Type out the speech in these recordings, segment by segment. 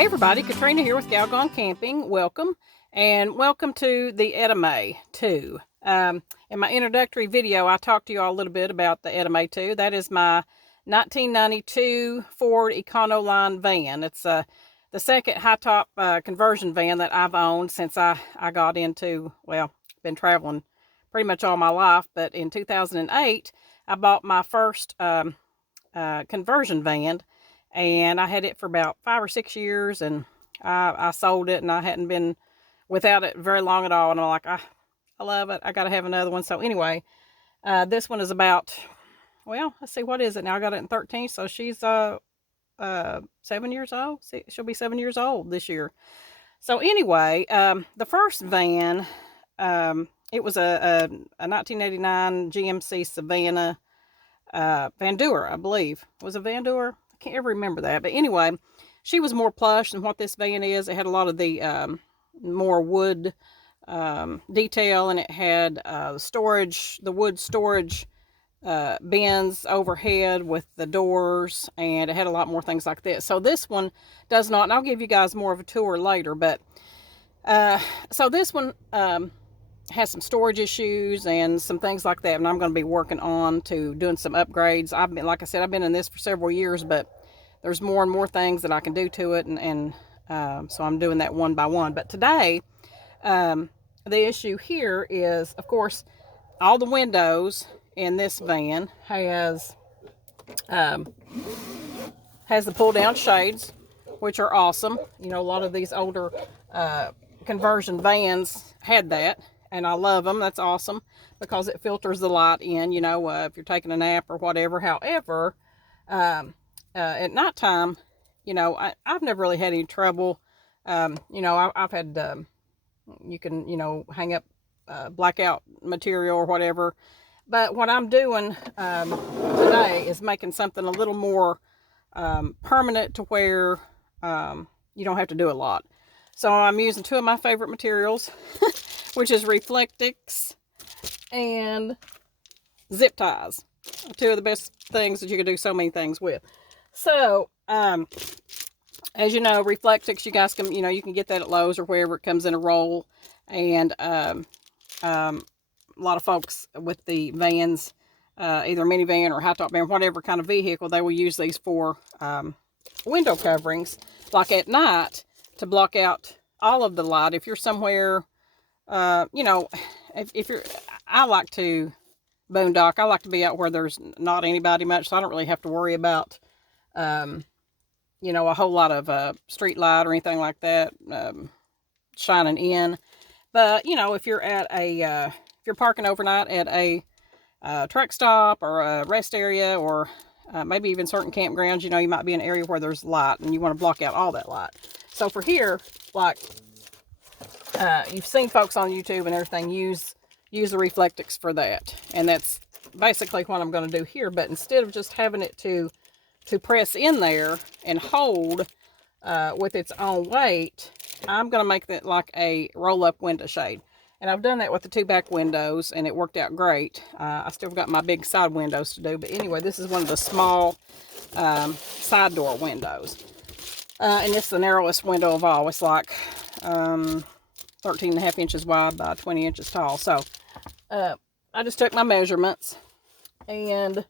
Hey everybody, Katrina here with Gal Gone Camping. Welcome, and welcome to the Edame 2. In my introductory video, I talked to you all a little bit about the Edame 2. That is my 1992 Ford Econoline van. It's the second high-top conversion van that I've owned since I got into, well, been traveling pretty much all my life, but in 2008, I bought my first conversion van. And I had it for about 5 or 6 years, and I sold it, and I hadn't been without it very long at all. And I'm like, I love it. I got to have another one. So anyway, this one is about, well, let's see, what is it now? I got it in 13, so she's 7 years old. She'll be 7 years old this year. So anyway, the first van, it was a 1989 GMC Savannah Vandura, I believe. Was it Vandura? Can't ever remember that, but anyway, she was more plush than what this van is. It had a lot of the more wood detail, and it had the wood storage bins overhead with the doors, and it had a lot more things like this. So this one does not, and I'll give you guys more of a tour later, but so this one has some storage issues and some things like that, and I'm going to be working on to doing some upgrades. Like I said, I've been in this for several years, but there's more and more things that I can do to it, and so I'm doing that one by one. But today, the issue here is, of course, all the windows in this van has the pull-down shades, which are awesome. You know, a lot of these older conversion vans had that. And I love them. That's awesome because it filters the light in, you know, if you're taking a nap or whatever. However, at nighttime, you know, I've never really had any trouble. You know, I've had, you can, you know, hang up blackout material or whatever. But what I'm doing today is making something a little more permanent to where you don't have to do a lot. So I'm using two of my favorite materials, which is Reflectix and zip ties. Two of the best things that you can do so many things with. So, as you know, Reflectix, you guys can, you know, you can get that at Lowe's or wherever. It comes in a roll. And a lot of folks with the vans, either minivan or high-top van, whatever kind of vehicle, they will use these for window coverings, like at night, to block out all of the light. If you're somewhere, you know, if you're, I like to boondock. I like to be out where there's not anybody much, so I don't really have to worry about, you know, a whole lot of street light or anything like that shining in. But, you know, if you're at if you're parking overnight at a truck stop or a rest area, or maybe even certain campgrounds, you know, you might be in an area where there's light and you want to block out all that light. So for here, like, you've seen folks on YouTube and everything use the Reflectix for that. And that's basically what I'm going to do here. But instead of just having it to press in there and hold with its own weight, I'm going to make that like a roll-up window shade. And I've done that with the two back windows, and it worked out great. I still got my big side windows to do. But anyway, this is one of the small side door windows. And it's the narrowest window of all. It's like 13.5 inches wide by 20 inches tall. So I just took my measurements, and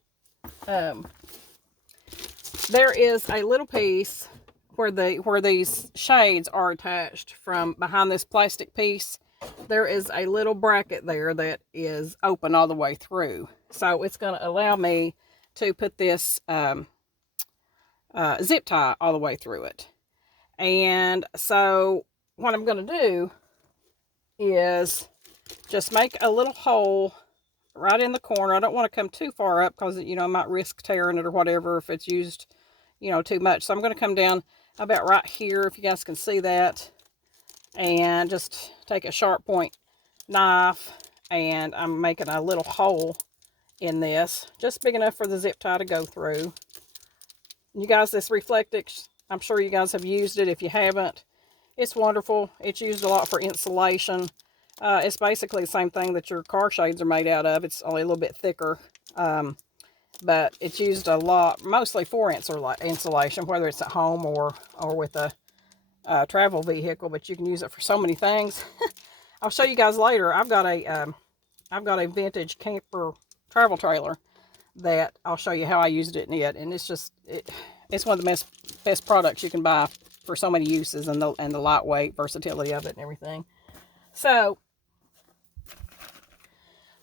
there is a little piece where these shades are attached from behind this plastic piece. There is a little bracket there that is open all the way through. So it's going to allow me to put this zip tie all the way through it. And so what I'm going to do is just make a little hole right in the corner. I don't want to come too far up because, you know, I might risk tearing it or whatever if it's used, you know, too much. So I'm going to come down about right here, if you guys can see that, and just take a sharp point knife, and I'm making a little hole in this, just big enough for the zip tie to go through. You guys, this Reflectix, I'm sure you guys have used it. If you haven't, it's wonderful. It's used a lot for insulation. It's basically the same thing that your car shades are made out of. It's only a little bit thicker. But it's used a lot, mostly for insulation, whether it's at home or with a travel vehicle, but you can use it for so many things. I'll show you guys later. I've got a vintage camper travel trailer that I'll show you how I used it in it, and it's one of the best products you can buy for so many uses, and the lightweight versatility of it and everything. So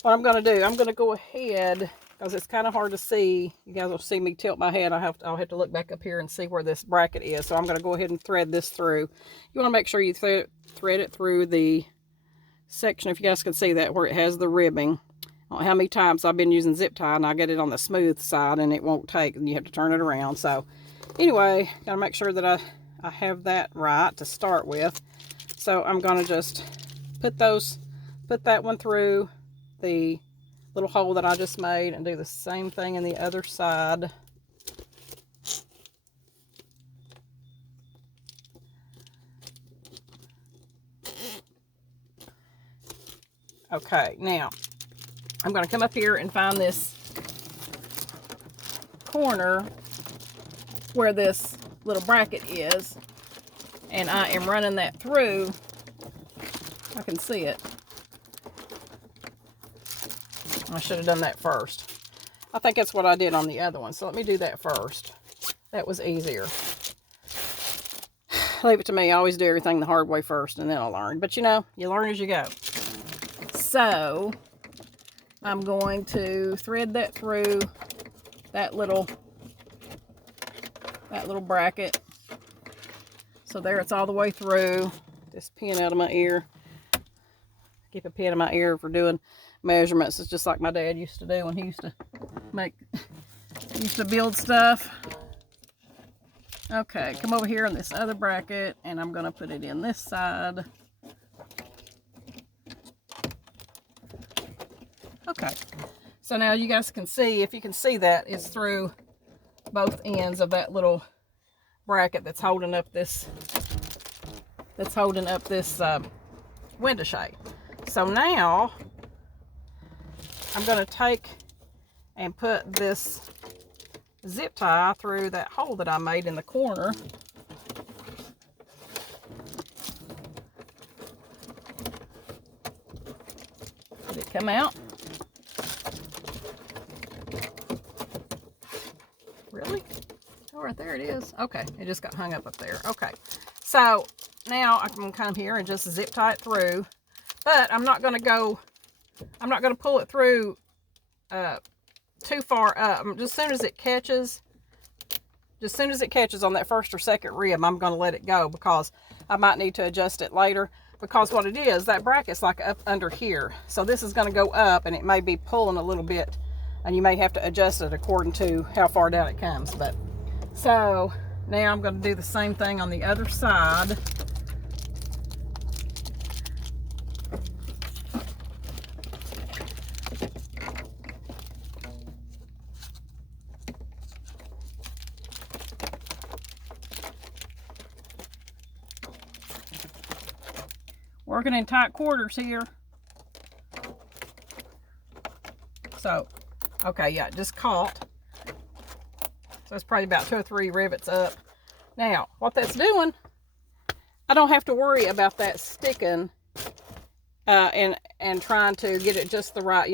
what I'm going to do, I'm going to go ahead, because it's kind of hard to see. You guys will see me tilt my head. I'll have to look back up here and see where this bracket is. So I'm going to go ahead and thread this through. You want to make sure you thread it through the section, if you guys can see that, where it has the ribbing. I don't know how many times I've been using zip tie, and I get it on the smooth side and it won't take, and you have to turn it around. So anyway, got to make sure that I have that right to start with. So I'm going to just put that one through the little hole that I just made, and do the same thing in the other side. Okay, now I'm going to come up here and find this corner where this little bracket is, and I am running that through. I can see it. I should have done that first. I think that's what I did on the other one, so let me do that first. That was easier. Leave it to me. I always do everything the hard way first, and then I'll learn. But you know, you learn as you go. So I'm going to thread that through that little bracket. So there, it's all the way through. This pin out of my ear. Keep a pin in my ear for doing measurements. It's just like my dad used to do when he used to build stuff. Okay, come over here in this other bracket, and I'm going to put it in this side. Okay, so now you guys can see, if you can see that, it's through both ends of that little bracket that's holding up this window shade. So now I'm going to take and put this zip tie through that hole that I made in the corner. Did it come out? Really? Oh, right there it is. Okay, it just got hung up there. Okay, so now I can come here and just zip tie it through, but I'm not going to pull it through too far up. Just as soon as it catches on that first or second rib, I'm going to let it go, because I might need to adjust it later. Because what it is, that bracket's like up under here, so this is going to go up, and it may be pulling a little bit, and you may have to adjust it according to how far down it comes. But so now I'm going to do the same thing on the other side. Working in tight quarters here. So, okay, yeah, just caught. So it's probably about 2 or 3 rivets up. Now, what that's doing, I don't have to worry about that sticking and trying to get it just the right,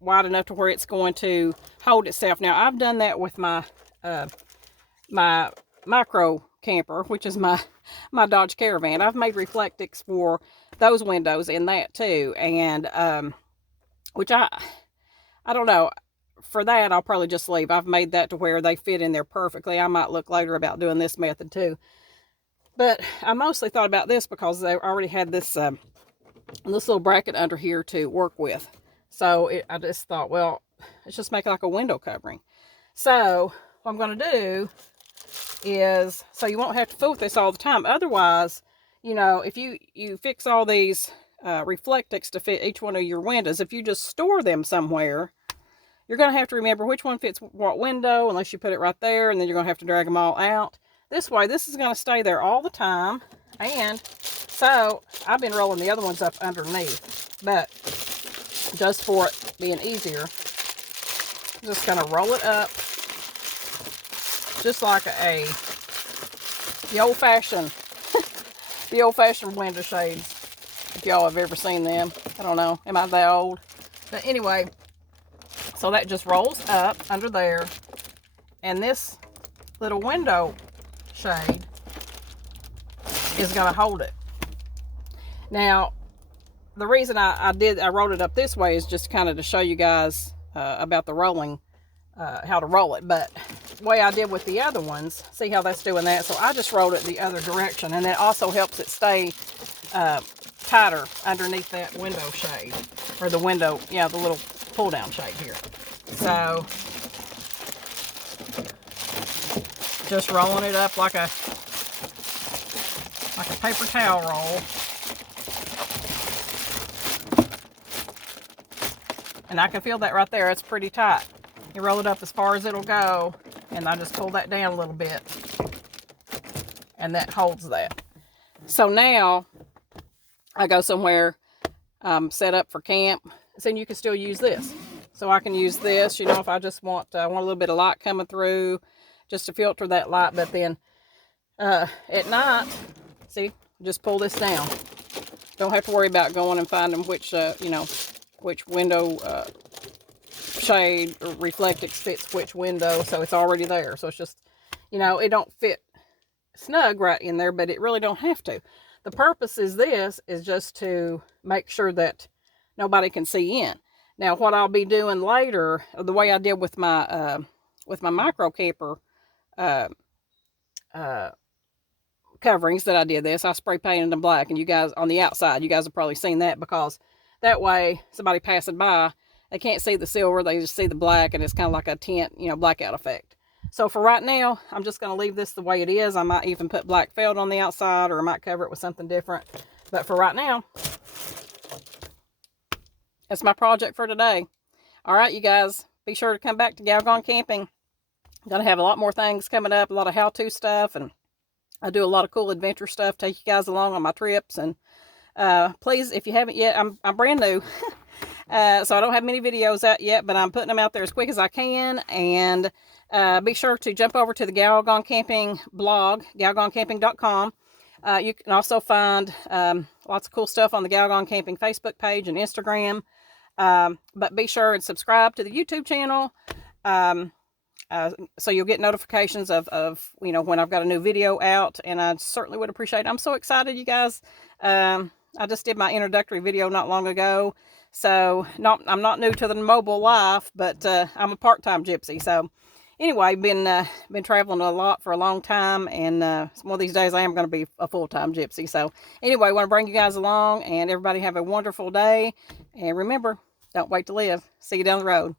wide enough to where it's going to hold itself. Now, I've done that with my my micro camper, which is my Dodge Caravan. I've made Reflectix for those windows in that too, and which I don't know, for that I'll probably just leave. I've made that to where they fit in there perfectly. I might look later about doing this method too, but I mostly thought about this because they already had this little bracket under here to work with. So I just thought, well, let's just make it like a window covering. So what I'm going to do is, so you won't have to fool with this all the time. Otherwise, if you fix all these Reflectix to fit each one of your windows, if you just store them somewhere, you're going to have to remember which one fits what window, unless you put it right there, and then you're going to have to drag them all out. This way, this is going to stay there all the time. And so I've been rolling the other ones up underneath, but just for it being easier, I'm just going to roll it up just like the old-fashioned The old-fashioned blender shades, if y'all have ever seen them. I don't know, am I that old? But anyway, so that just rolls up under there, and this little window shade is going to hold it. Now, the reason I wrote it up this way is just kind of to show you guys about the rolling, how to roll it. But the way I did with the other ones, see how that's doing that? So I just rolled it the other direction, and it also helps it stay tighter underneath that window shade, or the window, yeah, the little pull down shade here. So just rolling it up like a paper towel roll. And I can feel that right there. It's pretty tight. You roll it up as far as it'll go, and I just pull that down a little bit, and that holds that. So now I go somewhere set up for camp, so you can still use this. So I can use this, you know, if I just want a little bit of light coming through, just to filter that light. But then at night, see, just pull this down. Don't have to worry about going and finding which, you know, which window shade or Reflectix fits which window. So it's already there. So it's just, you know, it don't fit snug right in there, but it really don't have to. The purpose is this is just to make sure that nobody can see in. Now, what I'll be doing later, the way I did with my micro camper coverings that I did this, I spray painted them black, and you guys on the outside, you guys have probably seen that, because that way somebody passing by, they can't see the silver, they just see the black, and it's kind of like a tint, you know, blackout effect. So for right now, I'm just going to leave this the way it is. I might even put black felt on the outside, or I might cover it with something different. But for right now, that's my project for today. All right, you guys, be sure to come back to Galgone Camping. I'm going to have a lot more things coming up, a lot of how-to stuff, and I do a lot of cool adventure stuff, take you guys along on my trips. And please, if you haven't yet, I'm brand new. So I don't have many videos out yet, but I'm putting them out there as quick as I can. And be sure to jump over to the Galgone Camping blog, galgonecamping.com. You can also find lots of cool stuff on the Galgone Camping Facebook page and Instagram. But be sure and subscribe to the YouTube channel, so you'll get notifications of you know, when I've got a new video out. And I certainly would appreciate it. I'm so excited, you guys. I just did my introductory video not long ago. So I'm not new to the mobile life, but I'm a part-time gypsy. So anyway, been traveling a lot for a long time, and one of these days I am going to be a full-time gypsy. So anyway, I want to bring you guys along, and everybody have a wonderful day. And remember, don't wait to live. See you down the road.